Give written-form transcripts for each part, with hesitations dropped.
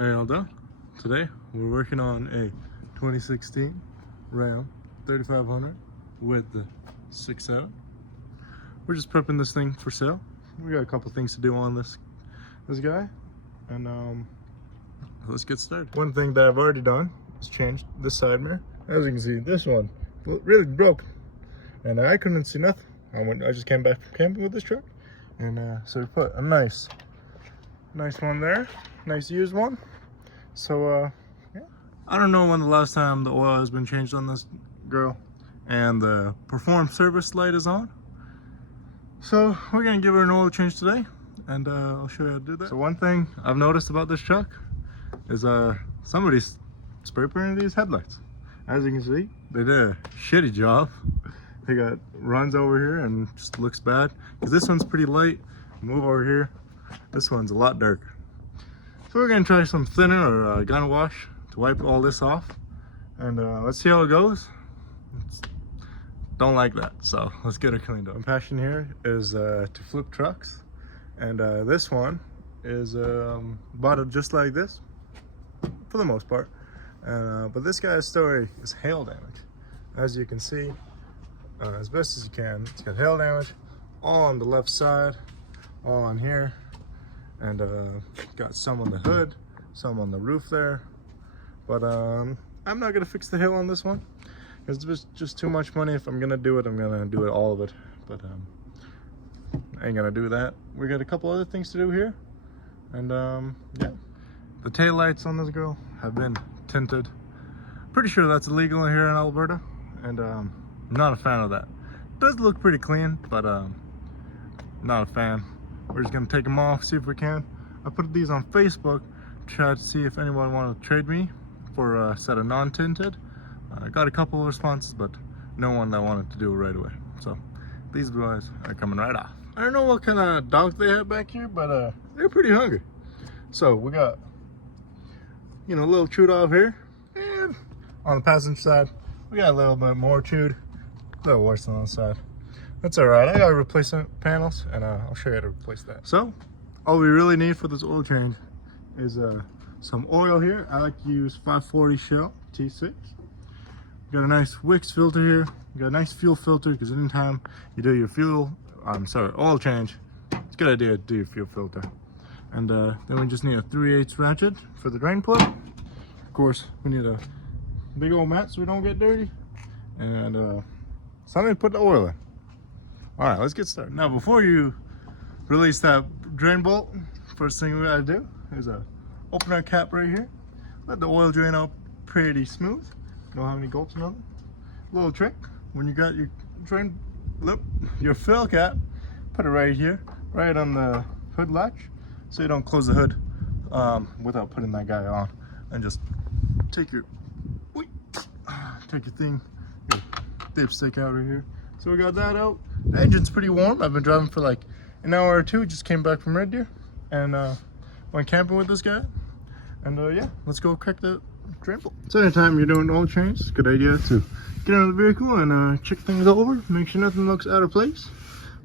Hey, all done. Today we're working on a 2016 Ram 3500 with the 6.7. We're just prepping this thing for sale. We got a couple things to do on this guy, and let's get started. One thing that I've already done is changed this side mirror. As you can see, this one really broke, and I couldn't see nothing. I just came back from camping with this truck, and so we put a nice one there, nice used one. So yeah, I don't know when the last time the oil has been changed on this girl, and the perform service light is on. So we're gonna give her an oil change today, and I'll show you how to do that. So one thing I've noticed about this truck is somebody's spray painted these headlights. As you can see, they did a shitty job. They got runs over here and just looks bad, because this one's pretty light. Move over here, this one's a lot darker. So we're gonna try some thinner or gun wash to wipe all this off, and let's see how it goes. Don't like that, so let's get it cleaned up. My passion here is to flip trucks, and this one is bought it just like this for the most part, but this guy's story is hail damage. As you can see, as best as you can, it's got hail damage all on the left side, all on here, and got some on the hood, some on the roof there. But I'm not gonna fix the hail on this one. It's just too much money. If I'm gonna do it, I'm gonna do it all of it, but I ain't gonna do that. We got a couple other things to do here, and yeah. The tail lights on this girl have been tinted. Pretty sure that's illegal here in Alberta, and I'm not a fan of that. It does look pretty clean, but not a fan. We're just gonna take them off, see if we can. I put these on Facebook, try to see if anyone wanted to trade me for a set of non-tinted. I got a couple of responses, but no one that wanted to do it right away. So these guys are coming right off. I don't know what kind of dogs they have back here, but they're pretty hungry. So we got, a little chewed off here, and on the passenger side we got a little bit more chewed, a little worse on the side. That's all right. I got replacement panels, and I'll show you how to replace that. So all we really need for this oil change is some oil here. I like to use 540 Shell T6. Got a nice Wicks filter here. You got a nice fuel filter, because anytime you do your oil change, it's a good idea to do your fuel filter. And then we just need a 3/8 ratchet for the drain plug. Of course, we need a big old mat so we don't get dirty, and something to put the oil in. All right, let's get started. Now, before you release that drain bolt, first thing we gotta do is open our cap right here. Let the oil drain out pretty smooth. Don't have any gulps or nothing. Little trick: when you got your drain, your fill cap, put it right here, right on the hood latch, so you don't close the hood without putting that guy on. And just take your thing, your dipstick out right here. So we got that out. The engine's pretty warm. I've been driving for like an hour or two. Just came back from Red Deer, and went camping with this guy. And yeah, let's go crack the drain bolt. So anytime you're doing oil change, it's a good idea to get out of the vehicle and check things over, make sure nothing looks out of place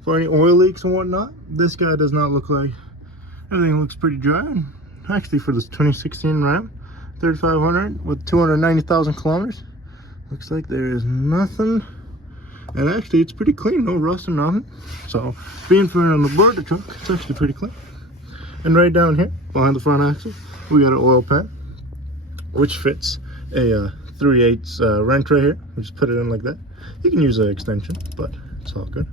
for any oil leaks and whatnot. This guy does not look like, everything looks pretty dry. And actually, for this 2016 Ram 3500 with 290,000 kilometers, looks like there is nothing. And actually, it's pretty clean, no rust or nothing. So being for on the border truck, it's actually pretty clean. And right down here behind the front axle, we got an oil pan, which fits a 3/8 wrench right here. We just put it in like that. You can use an extension, but it's all good.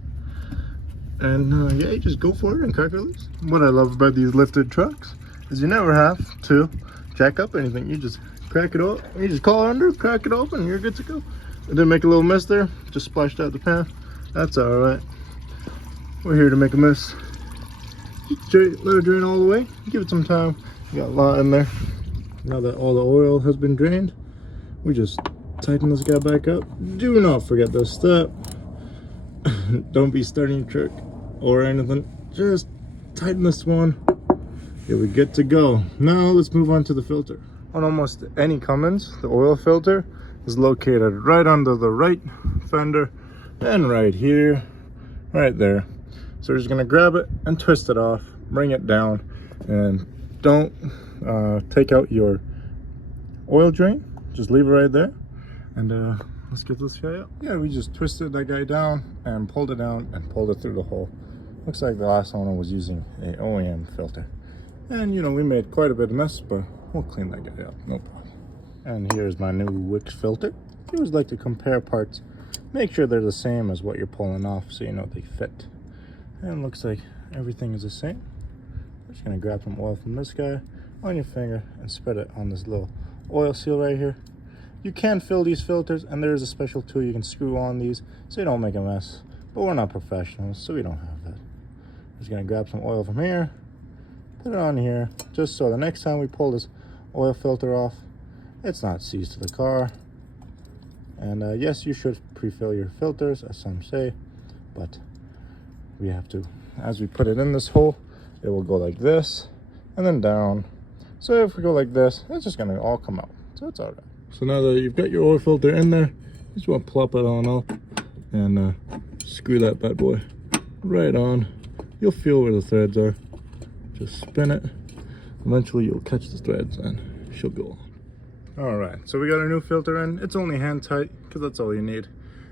And yeah, you just go for it and crack release. What I love about these lifted trucks is you never have to jack up anything. You just crack it up. You just call under, crack it open, and you're good to go. It didn't make a little mess there. Just splashed out the pan. That's all right. We're here to make a mess. Let it drain all the way. Give it some time. You got a lot in there. Now that all the oil has been drained, we just tighten this guy back up. Do not forget this step. Don't be starting your truck or anything. Just tighten this one. You'll be good to go. Now let's move on to the filter. On almost any Cummins, the oil filter is located right under the right fender and right here, right there. So we're just gonna grab it and twist it off, bring it down, and don't take out your oil drain. Just leave it right there. And let's get this guy out. Yeah, we just twisted that guy down and pulled it down and pulled it through the hole. Looks like the last owner was using a OEM filter. And you know, we made quite a bit of mess, but we'll clean that guy up, no problem. And here's my new wick filter. If you always like to compare parts, make sure they're the same as what you're pulling off so you know they fit. And it looks like everything is the same. I'm just gonna grab some oil from this guy on your finger and spread it on this little oil seal right here. You can fill these filters, and there is a special tool you can screw on these so you don't make a mess. But we're not professionals, so we don't have that. I'm just gonna grab some oil from here, put it on here, just so the next time we pull this oil filter off, it's not seized to the car. And yes, you should pre-fill your filters, as some say, but we have to. As we put it in this hole, it will go like this and then down. So if we go like this, it's just gonna all come out, so it's all right. So now that you've got your oil filter in there, you just want to plop it on up and screw that bad boy right on. You'll feel where the threads are. Just spin it. Eventually you'll catch the threads and she'll go on. All right, so we got our new filter in. It's only hand tight because that's all you need.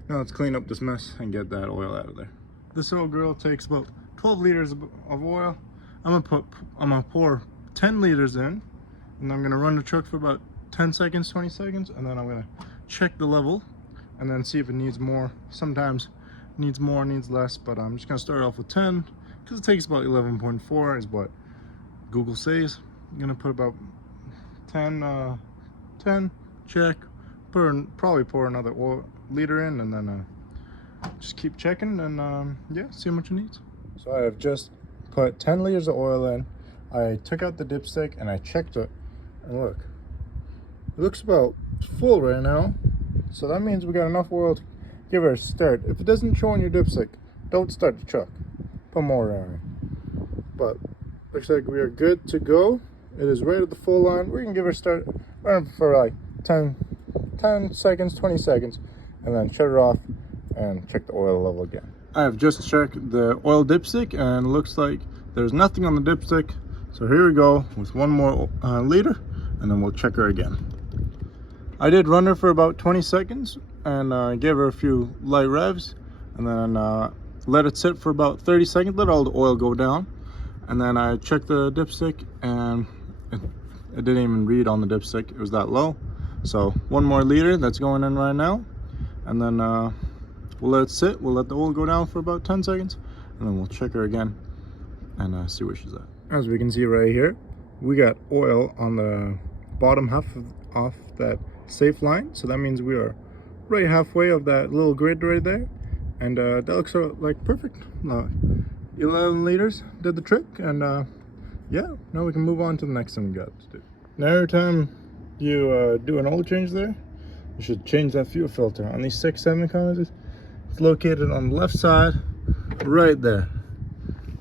Now let's clean up this mess and get that oil out of there. This old girl takes about 12 liters of oil. I'm gonna pour 10 liters in, and I'm gonna run the truck for about 10 seconds, 20 seconds, and then I'm gonna check the level and then see if it needs more. Sometimes needs more, needs less, but I'm just gonna start off with 10 because it takes about 11.4 is what Google says. I'm gonna put about 10, check, probably pour another liter in, and then just keep checking and yeah, see how much it needs. So I have just put 10 liters of oil in. I took out the dipstick and I checked it, and look, it looks about full right now. So that means we got enough oil to give her a start. If it doesn't show on your dipstick, don't start the truck. Put more on. But looks like we are good to go. It is right at the full line. We can give her a start for like 10 seconds, 20 seconds, and then shut it off and check the oil level again. I have just checked the oil dipstick and it looks like there's nothing on the dipstick. So here we go with one more liter, and then we'll check her again. I did run her for about 20 seconds and gave her a few light revs, and then let it sit for about 30 seconds, let all the oil go down. And then I checked the dipstick and it didn't even read on the dipstick, it was that low. So one more liter that's going in right now, and then we'll let it sit, we'll let the oil go down for about 10 seconds, and then we'll check her again and see where she's at. As we can see right here, we got oil on the bottom half off that safe line, so that means we are right halfway of that little grid right there, and that looks like perfect. 11 liters did the trick, and yeah, now we can move on to the next thing we got to do. Now every time you do an oil change there, you should change that fuel filter. On these 6-7 Cummins, it's located on the left side right there.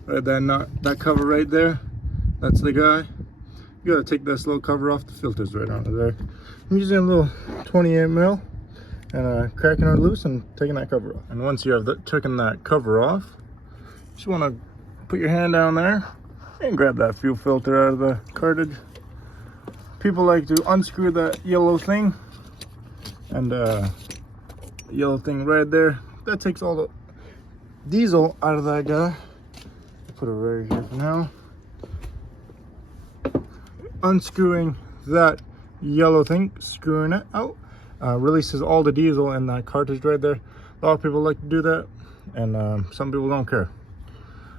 Right, that cover right there, that's the guy. You gotta take this little cover off, the filter's right under there. I'm using a little 28 mil and cracking it loose and taking that cover off. And once you have taken that cover off, you just wanna put your hand down there and grab that fuel filter out of the cartridge. People like to unscrew that yellow thing, and the yellow thing right there, that takes all the diesel out of that guy. Put it right here for now. Unscrewing that yellow thing, screwing it out, releases all the diesel in that cartridge right there. A lot of people like to do that, and some people don't care.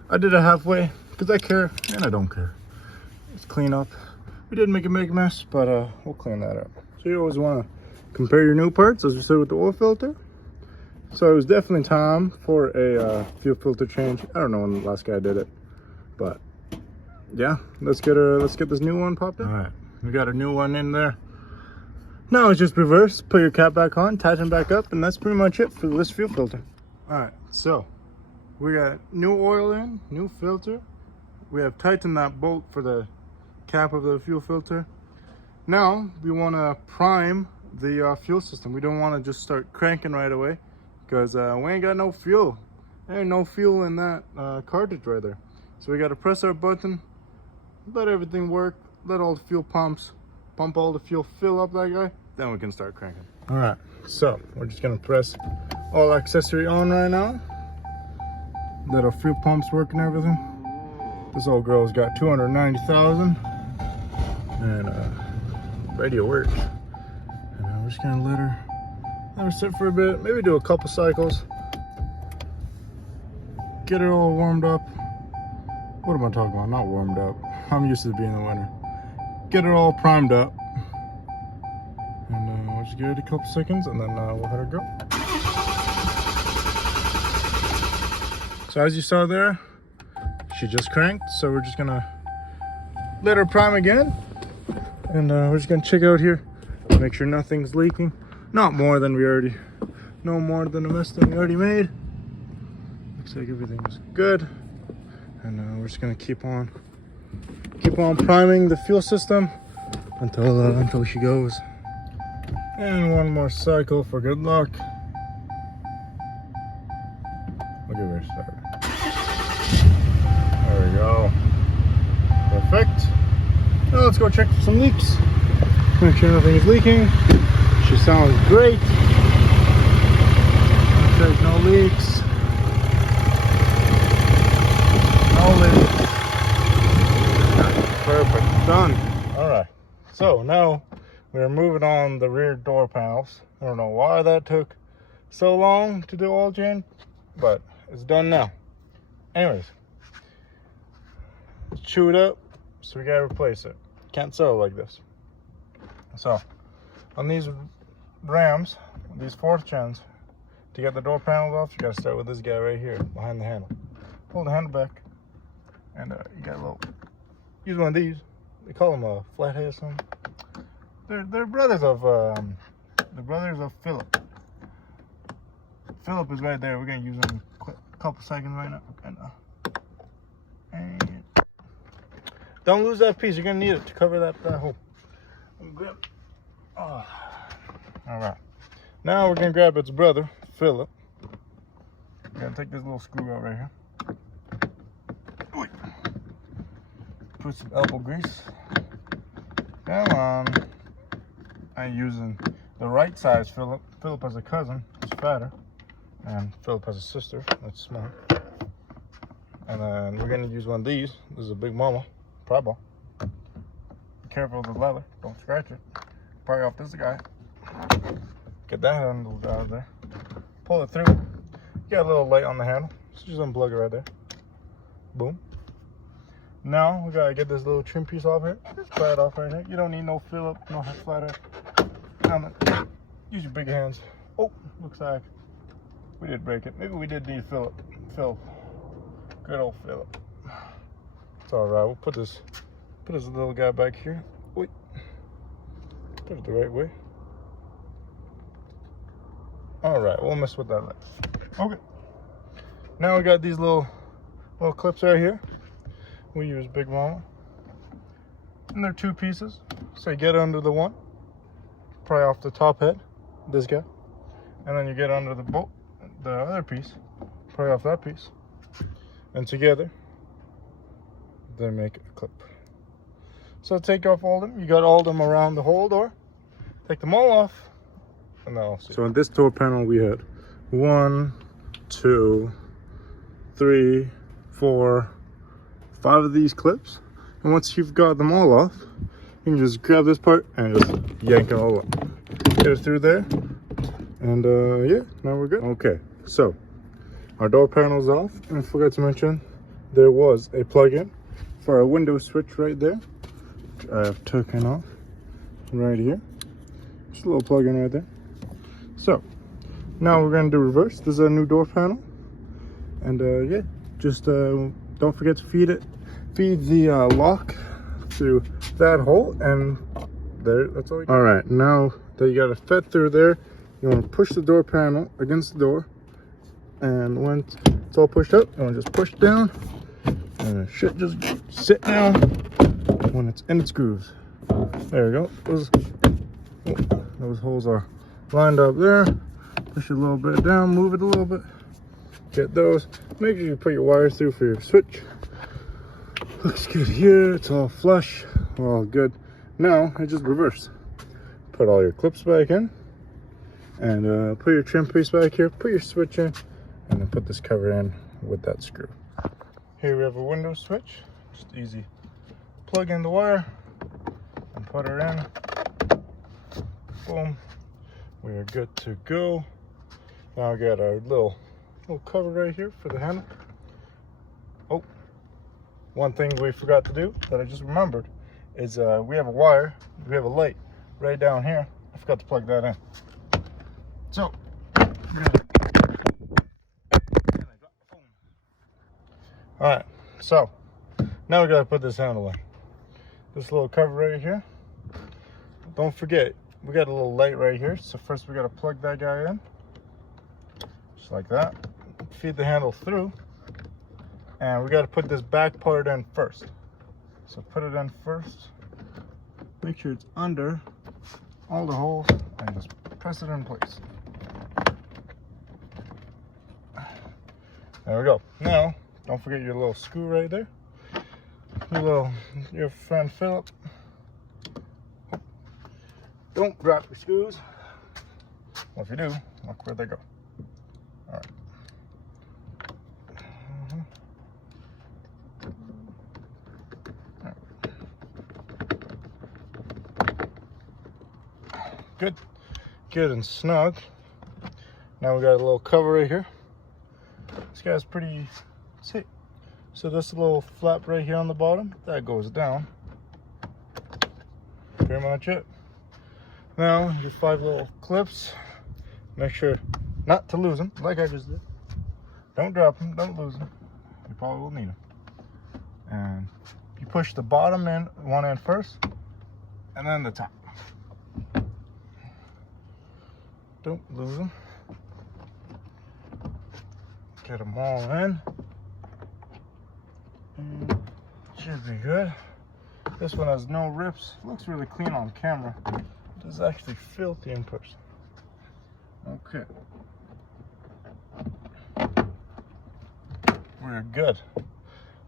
I did it halfway because I care and I don't care. Let's clean up. We did make a big mess, but we'll clean that up. So you always want to compare your new parts, as we said with the oil filter. So it was definitely time for a fuel filter change. I don't know when the last guy did it, but yeah, let's get this new one popped in. All right, we got a new one in there. Now it's just reverse. Put your cap back on, tighten back up, and that's pretty much it for this fuel filter. All right, so we got new oil in, new filter. We have tightened that bolt for the cap of the fuel filter. Now we want to prime the fuel system. We don't want to just start cranking right away, because we ain't got no fuel. There ain't no fuel in that cartridge right there. So we got to press our button, let everything work, let all the fuel pumps pump all the fuel, fill up that guy, then we can start cranking. All right, so we're just gonna press all accessory on right now. Let our fuel pumps work and everything. This old girl's got 290,000, and radio works. And we're just gonna let her sit for a bit, maybe do a couple cycles, get her all warmed up. What am I talking about? Not warmed up. I'm used to it being in the winter. Get her all primed up, and we'll just give it a couple seconds, and then we'll let her go. So as you saw there, she just cranked. So we're just gonna let her prime again, and we're just gonna check out here, make sure nothing's leaking. Not more than we already, no more than the mess that we already made. Looks like everything's good, and we're just gonna keep on priming the fuel system until she goes. And one more cycle for good luck. We'll give her a start. There we go. Perfect. Now let's go check for some leaks. Make sure nothing is leaking. She sounds great. Looks like no leaks. No leaks. Perfect. Done. Alright. So now we're moving on the rear door panels. I don't know why that took so long to do oil change, but it's done now. Anyways, it's chewed up, so we gotta replace it. Can't sew like this. So on these rams, these 4th gens, to get the door panels off, you gotta start with this guy right here behind the handle. Pull the handle back, and you got a little, use one of these. They call them a flathead or something. They're brothers of Philip. Philip is right there. We're gonna use them a couple seconds right now. And don't lose that piece. You're gonna need it to cover that hole. Grab. Oh. All right. Now we're gonna grab its brother, Philip. We're gonna take this little screw out right here. Put some elbow grease. Come on. I'm using the right size Philip. Philip has a cousin who's fatter, and Philip has a sister that's small. And then we're gonna use one of these. This is a big mama, probably. Be careful with the leather, don't scratch it. Probably off this guy. Get that handle out of there. Pull it through. Get a little light on the handle. So just unplug it right there. Boom. Now we gotta get this little trim piece off here. Just pry it off right here. You don't need no Philip, no flathead. Use your big hands. Oh, looks like we did break it. Maybe we did need Philip. Good old Philip. It's all right. We'll put this little guy back here. Wait. Put it the right way. All right. We'll mess with that later. Okay. Now we got these little clips right here. We use Big Mama. And they're 2 pieces. So you get under the one, pry off the top head, this guy. And then you get under the other piece, pry off that piece. And together, they make a clip. So take off all of them. You got all of them around the whole door. Take them all off, and then I'll see. So on this door panel, we had 1, 2, 3, 4, 5 of these clips. And once you've got them all off, you can just grab this part and just yank it all up. Get it through there. And yeah, now we're good. Okay, so our door panel's off. And I forgot to mention, there was a plug-in for our window switch right there, which I have taken off right here. Just a little plug-in right there. So now we're gonna do reverse. This is our new door panel. And yeah, just don't forget to feed the lock through that hole, and there, that's all. All right, now that you got it fed through there, you want to push the door panel against the door, and when it's all pushed up, you want to just push down, and it should just sit down when it's in its grooves. There we go. Those holes are lined up there. Push it a little bit down, move it a little bit. Get those. Make sure you put your wires through for your switch. Looks good here. It's all flush. We're all good. Now I just reverse. Put all your clips back in, and put your trim piece back here. Put your switch in, and then put this cover in with that screw. Here we have a window switch. Just easy. Plug in the wire and put her in. Boom. We are good to go. Now we got our little cover right here for the handle. Oh, one thing we forgot to do that I just remembered is we have a light right down here. I forgot to plug that in. So, alright, so now we gotta put this handle in. This little cover right here. Don't forget, we got a little light right here. So first we gotta plug that guy in. Just like that. Feed the handle through. And we gotta put this back part in first. So put it in first. Make sure it's under all the holes and just press it in place. There we go. Now, don't forget your little screw right there. Your friend Philip. Don't drop your screws. Well, if you do, look where they go. All right. Good and snug. Now we got a little cover right here. This guy's pretty sick. So this little flap right here on the bottom, that goes down. Pretty much it. Now your 5 little clips. Make sure not to lose them, like I just did. Don't drop them, don't lose them. You probably will need them. And you push the bottom end, one end first, and then the top. Don't lose them. Get them all in. Should be good. This one has no rips. Looks really clean on camera. It is actually filthy in person. Okay. We're good.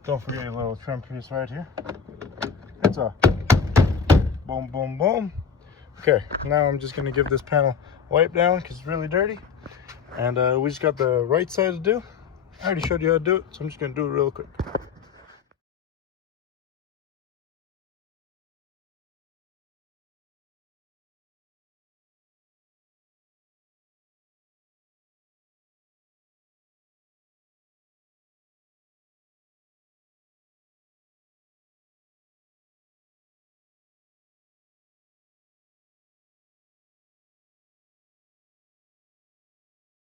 Don't forget your little trim piece right here. That's a boom, boom, boom. Okay, now I'm just gonna give this panel a wipe down because it's really dirty. And we just got the right side to do. I already showed you how to do it, so I'm just gonna do it real quick.